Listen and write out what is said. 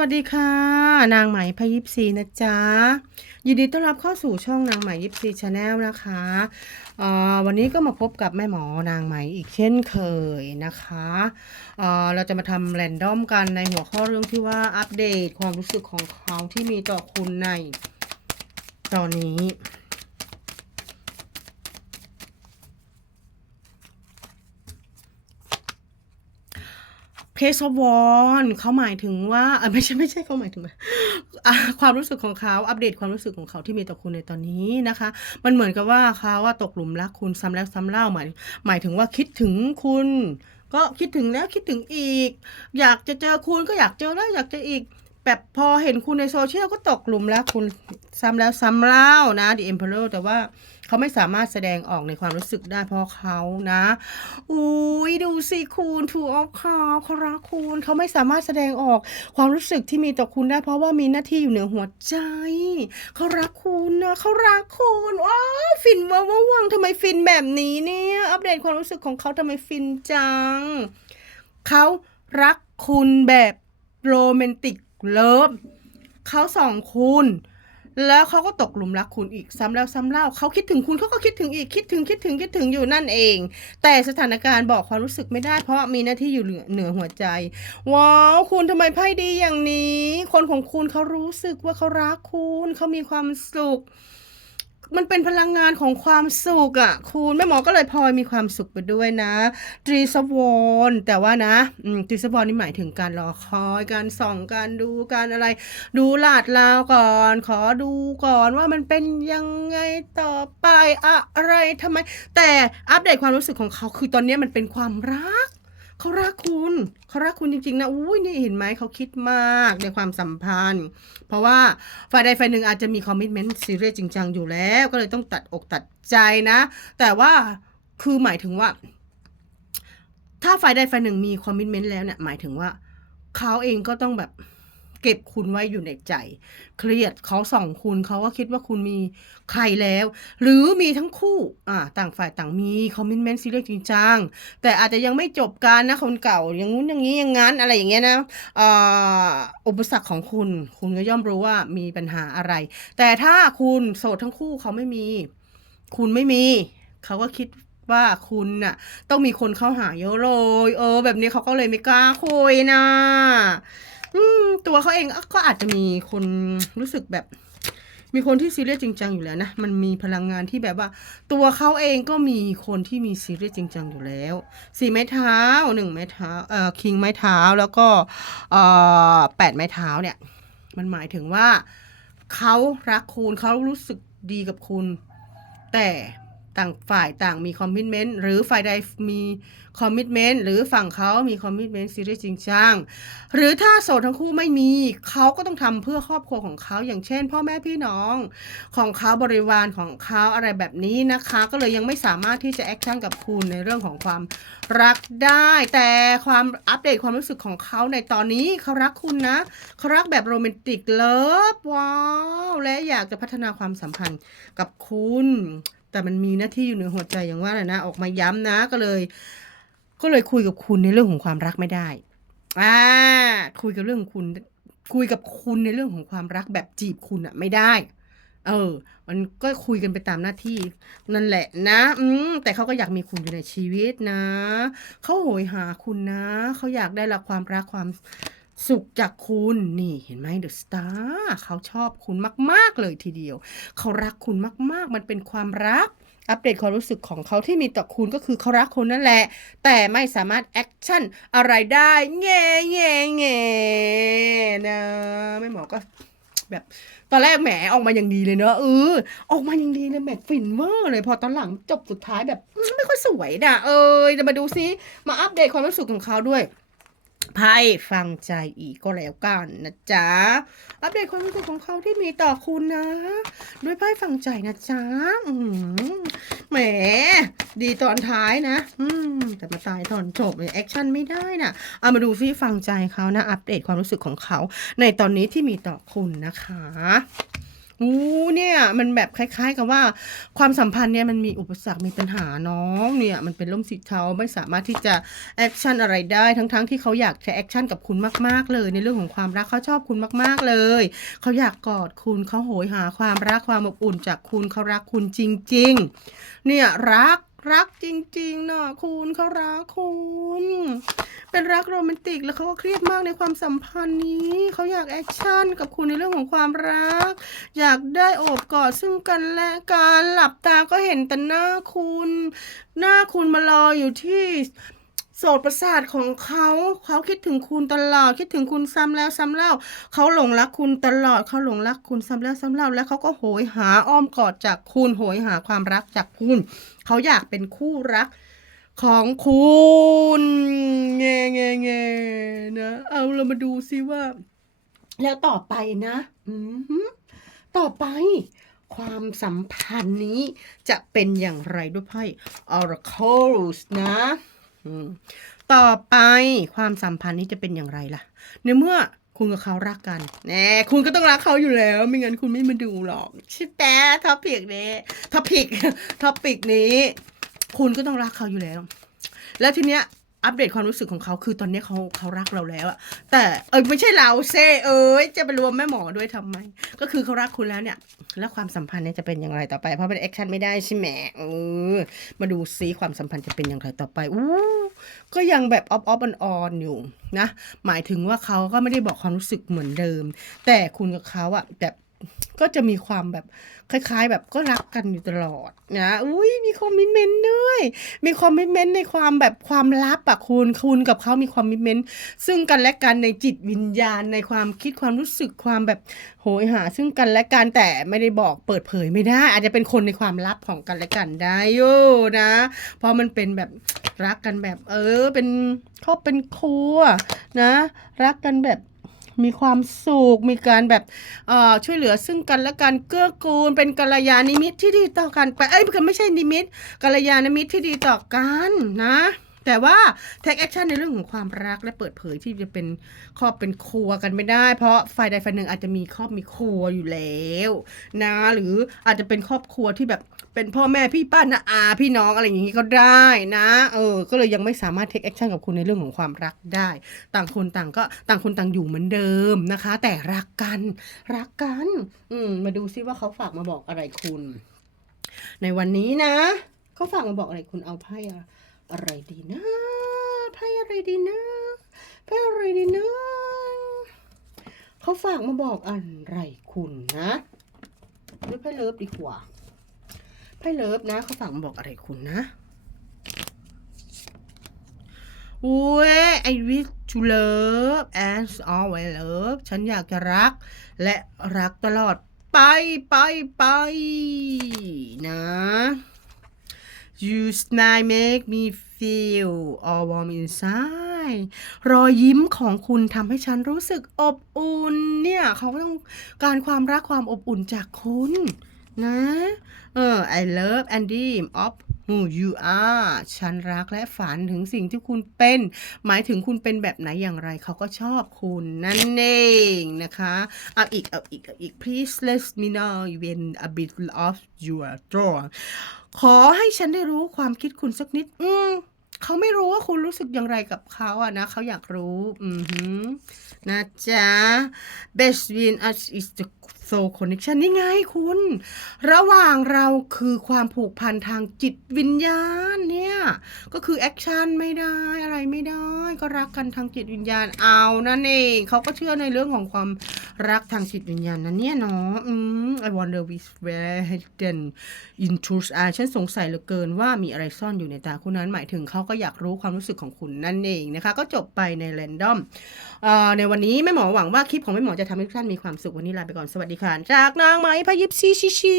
วัสดีค่ะ นางไหมพยิบซีนะจ๊ะยินดีต้อนรับเข้าสู่ช่องนางไหมยิบซีชาแนลนะคะวันนี้ก็มาพบกับแม่หมอนางไหมอีกเช่นเคยนะคะเเราจะมาทำแรนดอมกันในหัวข้อเรื่องที่ว่าอัปเดตความรู้สึกของเขาที่มีต่อคุณในตอนนี้ เพสวอนเขาหมายถึงว่าไม่ใช่ไม่ใช่เขาหมายถึงความรู้สึกของเขาอัปเดตความรู้สึกของเขาที่มีต่อคุณในตอนนี้นะคะ มันเหมือนกับว่าเขาว่าตกหลุมรักคุณซ้ำแล้วซ้ำเล่าหมายหมายถึงว่าคิดถึงคุณ ก็คิดถึงแล้วคิดถึงอีก อยากจะเจอคุณก็อยากเจอแล้วอยากเจออีกแบบพอเห็นคุณในโซเชียลก็ตกหลุมรักคุณซ้ำแล้วซ้ำเล่านะ The Emperor แต่ว่า เขาไม่สามารถแสดงออกในความรู้สึกได้เพราะเขานะ อุ้ยดูสิคุณถูกออฟเขาเขารักคุณ เขาไม่สามารถแสดงออกความรู้สึกที่มีต่อคุณได้ เพราะว่ามีหน้าที่อยู่เหนือหัวใจ เขารักคุณนะเขารักคุณว้าฟินว้าวว้าววังทำไมฟินแบบนี้เนี่ย อัปเดตความรู้สึกของเขาทำไมฟินจัง เขารักคุณแบบโรแมนติกเลิฟเขาสองคุณ แล้วเขาก็ตกหลุมรักคุณอีกซ้ำแล้วซ้ำเล่าเขาคิดถึงคุณเขาก็คิดถึงอีกคิดถึงคิดถึงคิดถึงอยู่นั่นเอง แต่สถานการณ์บอกความรู้สึกไม่ได้ เพราะมีหน้าที่อยู่เหนือหัวใจ ว้าวคุณทำไมไพ่ดีอย่างนี้ คนของคุณเขารู้สึกว่าเขารักคุณเขามีความสุข มันเป็นพลังงานของความสุขอะ่ะคุณแม่หมอก็เลยพลอยมีความสุขไปด้วยนะตรีสวอนแต่ว่านะตรีสวอนนี่หมายถึงการรอคอยการส่องการดูการอะไร ดูลาดลาวก่อน ขอดูก่อนว่ามันเป็นยังไงต่อไปอะไรทำไม แต่อัปเดตความรู้สึกของเขาคือตอนนี้มันเป็นความรัก เขารักคุณเขารักคุณจริงๆนะอุ้ยนี่เห็นไหมเขาคิดมากในความสัมพันธ์ เพราะว่าฝ่ายใดฝ่ายหนึ่งอาจจะมีคอมมิชเมนต์ซีเรียสจริงจังอยู่แล้ว ก็เลยต้องตัดอกตัดใจนะ แต่ว่าคือหมายถึงว่า ถ้าฝ่ายใดฝ่ายหนึ่งมีคอมมิชเมนต์แล้วเนี่ยหมายถึงว่าเขาเองก็ต้องแบบ เก็บคุณไว้อยู่ในใจ เครียดเขาส่องคุณเขาก็คิดว่าคุณมีใครแล้ว หรือมีทั้งคู่อ่าต่างฝ่ายต่างมีคอมมิชเมนต์ซีเรียสจริงจังแต่อาจจะยังไม่จบกันนะคนเก่าอย่างงู้นอย่างนี้อย่างงั้นอะไรอย่างเงี้ยนะอ่าอุปสรรคของคุณ คุณก็ย่อมรู้ว่ามีปัญหาอะไร แต่ถ้าคุณโสดทั้งคู่เขาไม่มี คุณไม่มีเขาก็คิดว่าคุณน่ะ ต้องมีคนเข้าหาเยอะเลย เออ แบบนี้เขาก็เลยไม่กล้าคุยนะ ตัวเขาเองก็อาจจะมีคนรู้สึกแบบ มีคนที่ซีเรียสจริงจังอยู่แล้วนะมันมีพลังงานที่แบบว่า ตัวเขาเองก็มีคนที่มีซีเรียสจริงจังอยู่แล้วสี่ไม้เท้าหนึ่งไม้เท้าเอ่อคิงไม้เท้าแล้วก็เอ่อแปดไม้เท้าเนี่ย มันหมายถึงว่าเขารักคุณเขารู้สึกดีกับคุณ แต่ ต่างฝ่ายต่างมีคอมมิชเมนต์หรือฝ่ายใดมีคอมมิชเมนต์หรือฝั่งเขามีคอมมิชเมนต์ซีเรียสจริงจังหรือถ้าโสดทั้งคู่ไม่มีเขาก็ต้องทำเพื่อครอบครัวของเขาอย่างเช่น พ่อแม่พี่น้องของเขาบริวารของเขาอะไรแบบนี้นะคะ ก็เลยยังไม่สามารถที่จะแอคชั่นกับคุณในเรื่องของความรักได้ แต่ความอัปเดตความรู้สึกของเขาในตอนนี้เขารักคุณนะเขารักแบบโรแมนติกเลิฟว้าวและอยากจะพัฒนาความสัมพันธ์กับคุณ แต่มันมีหน้าที่อยู่เหนือหัวใจอย่างว่าแหละนะ ออกมาย้ำนะก็เลย ก็เลยคุยกับคุณในเรื่องของความรักไม่ได้อ่าคุยกับเรื่องของคุณ คุยกับคุณในเรื่องของความรักแบบจีบคุณอะไม่ได้ เออ มันก็คุยกันไปตามหน้าที่ นั่นแหละนะ อืมแต่เขาก็อยากมีคุณอยู่ในชีวิตนะเขาโหยหาคุณนะเขาอยากได้รับความรักความ สุขจากคุณนี่เห็นไหมเดอะสตาร์เขาชอบคุณมาก ๆ เลยทีเดียว เขารักคุณมาก ๆ มันเป็นความรัก อัปเดตความรู้สึกของเขาที่มีต่อคุณก็คือเขารักคุณนั่นแหละ แต่ไม่สามารถแอคชั่นอะไรได้แง่แง่แง่นะไม่หมอก็แบบตอนแรกแหมออกมาอย่างดีเลยเนอะเออออกมาอย่างดีเลยแบบฟินเวอร์เลยพอตอนหลังจบสุดท้ายแบบไม่ค่อยสวยนะเออจะมาดูซิมาอัปเดตความรู้สึกของเขาด้วย ไพ่ฟังใจอีกก็แล้วกันนะจ๊ะ อัปเดตความรู้สึกของเขาที่มีต่อคุณนะ ด้วยไพ่ฟังใจนะจ๊ะแหม ดีตอนท้ายนะอืมแต่มาตายตอนจบเลยแอคชั่นไม่ได้นะเอามาดูซิฟังใจเขานะ อัปเดตความรู้สึกของเขา ในตอนนี้ที่มีต่อคุณนะคะ อู้เนี่ยมันแบบคล้าย ๆ กับว่าความสัมพันธ์เนี่ยมันมีอุปสรรคมีปัญหาน้องเนี่ยมันเป็นล่มสีเทาไม่สามารถที่จะแอคชั่นอะไรได้ทั้งๆที่เขาอยากจะแอคชั่นกับคุณมากๆเลย ในเรื่องของความรักเขาชอบคุณมากๆเลยเขาอยากกอดคุณเขาโหยหาความรักความอบอุ่นจากคุณเขารักคุณจริง ๆ เนี่ยรัก รักจริงๆนะคุณเขารักคุณ เป็นรักโรแมนติกแล้วเขาก็เครียดมากในความสัมพันธ์นี้เขาอยากแอคชั่นกับคุณในเรื่องของความรัก อยากได้โอบกอดซึ่งกันและกันหลับตาก็เห็นแต่หน้าคุณ หน้าคุณมารออยู่ที่ โสตประสาทของเขาเขาคิดถึงคุณตลอด คิดถึงคุณซ้ำแล้วซ้ำเล่า เขาหลงรักคุณตลอด เขาหลงรักคุณซ้ำแล้วซ้ำเล่า แล้วเขาก็โหยหาอ้อมกอดจากคุณโหยหาความรักจากคุณ เขาอยากเป็นคู่รักของคุณแงแงแงนะเอาเรามาดูซิว่า แล้วต่อไปนะอืต่อไปความสัมพันธ์นี้จะเป็นอย่างไรด้วยไพ่ Oracles นะ ต่อไปความสัมพันธ์นี้จะเป็นอย่างไรล่ะ ในเมื่อคุณกับเขารักกันแน่คุณก็ต้องรักเขาอยู่แล้ว ไม่งั้นคุณไม่มาดูหรอกใช่แปะท็อปิกนี้ท็อปิกท็อปิกนี้ คุณก็ต้องรักเขาอยู่แล้ว แล้วทีเนี้ย อัปเดตความรู้สึกของเขาคือตอนนี้เขาเขารักเราแล้วอะแต่เอยไม่ใช่เราเซเอ้ยจะไปรวมแม่หมอด้วยทำไม ก็คือเขารักคุณแล้วเนี่ย แล้วความสัมพันธ์เนี่ยจะเป็นอย่างไรต่อไป เพราะเป็นแอคชั่นไม่ได้ใช่ไหมเออมาดูซิความสัมพันธ์จะเป็นอย่างไรต่อไปอู้ก็ยังแบบออฟออฟออนออนอยู่นะหมายถึงว่าเขาก็ไม่ได้บอกความรู้สึกเหมือนเดิม แต่คุณกับเขาอะแบบ ก็จะมีความแบบคล้าย ๆ แบบก็รักกันอยู่ตลอดนะอุ้ยมีคอมมิชเมนต์ด้วย มีคอมมิชเมนต์ในความแบบความลับอะคุณคุณกับเขามีคอมมิชเมนต์ซึ่งกันและกันในจิตวิญญาณในความคิดความรู้สึกความแบบโหยหา ซึ่งกันและกันแต่ไม่ได้บอกเปิดเผยไม่ได้ อาจจะเป็นคนในความลับของกันและกันได้โยนะ เพราะมันเป็นแบบรักกันแบบ เออ เป็นครอบเป็นครัวนะ รักกันแบบ มีความสุข มีการแบบเอ่อช่วยเหลือซึ่งกันและกันเกื้อกูล เป็นกัลยาณมิตรที่ดีต่อกันไปเอ้ยไม่ใช่นิมิตกัลยาณมิตรที่ดีต่อกันนะแต่ว่า take action ในเรื่องของความรักและเปิดเผยที่จะเป็นครอบเป็นครัวกันไม่ได้ เพราะฝ่ายใดฝ่ายหนึ่งอาจจะมีครอบมีครัวอยู่แล้วนะ หรืออาจจะเป็นครอบครัวที่แบบ เป็นพ่อแม่พี่ป้านาอาพี่น้องอะไรอย่างนี้ก็ได้นะ เออ ก็เลยยังไม่สามารถ take action กับคุณในเรื่องของความรักได้ ต่างคนต่างก็ต่างคนต่างอยู่เหมือนเดิมนะคะ แต่รักกัน รักกัน อืม มาดูซิว่าเขาฝากมาบอกอะไรคุณ ในวันนี้นะเขาฝากมาบอกอะไรคุณเอาไพ่อะอะไรดีนะไพ่อะไรดีนะไพ่อะไรดีนะเขาฝากมาบอกอะไรคุณนะด้วยไพ่เลิฟดีกว่า พ่เลิฟนะเขาฝากมาบอกอะไรคุณนะอุ้ย I wish to love and always love ฉันอยากจะรัก และรักตลอดไปไปไปนะ You smile make me feel all warm inside รอยยิ้มของคุณทำให้ฉันรู้สึกอบอุ่นเนี่ย เขาก็ต้องการความรักความอบอุ่นจากคุณ นะ เออ I love and dream of who you are ฉันรักและฝันถึงสิ่งที่คุณเป็น หมายถึงคุณเป็นแบบไหนอย่างไรเขาก็ชอบคุณนั่นเองนะคะ เอาอีก เอาอีก เอาอีก please let me know when a bit of your draw ขอให้ฉันได้รู้ความคิดคุณสักนิด อืมเขาไม่รู้ว่าคุณรู้สึกอย่างไรกับเขาอะนะ เขาอยากรู้ อือหือนะจ๊ะ best win us is the soul connection นี่ไงคุณ ระหว่างเราคือความผูกพันทางจิตวิญญาณเนี่ย ก็คือแอคชั่นไม่ได้อะไรไม่ได้ ก็รักกันทางจิตวิญญาณเอานั่นเองเขาก็เชื่อในเรื่องของความรักทางจิตวิญญาณนะเนี่ยเนาะอืม I wonder which where hidden in truth are ฉันสงสัยเหลือเกินว่ามีอะไรซ่อนอยู่ในตาคุณนั้น หมายถึงเขาก็อยากรู้ความรู้สึกของคุณนั่นเองนะคะ ก็จบไปใน random เอ่อในวันนี้แม่หมอหวังว่าคลิปของแม่หมอจะทำให้ทุกท่านมีความสุขวันนี้ลาไปก่อนสวัสดีิหารจากนางไม้พยิบซีชิชี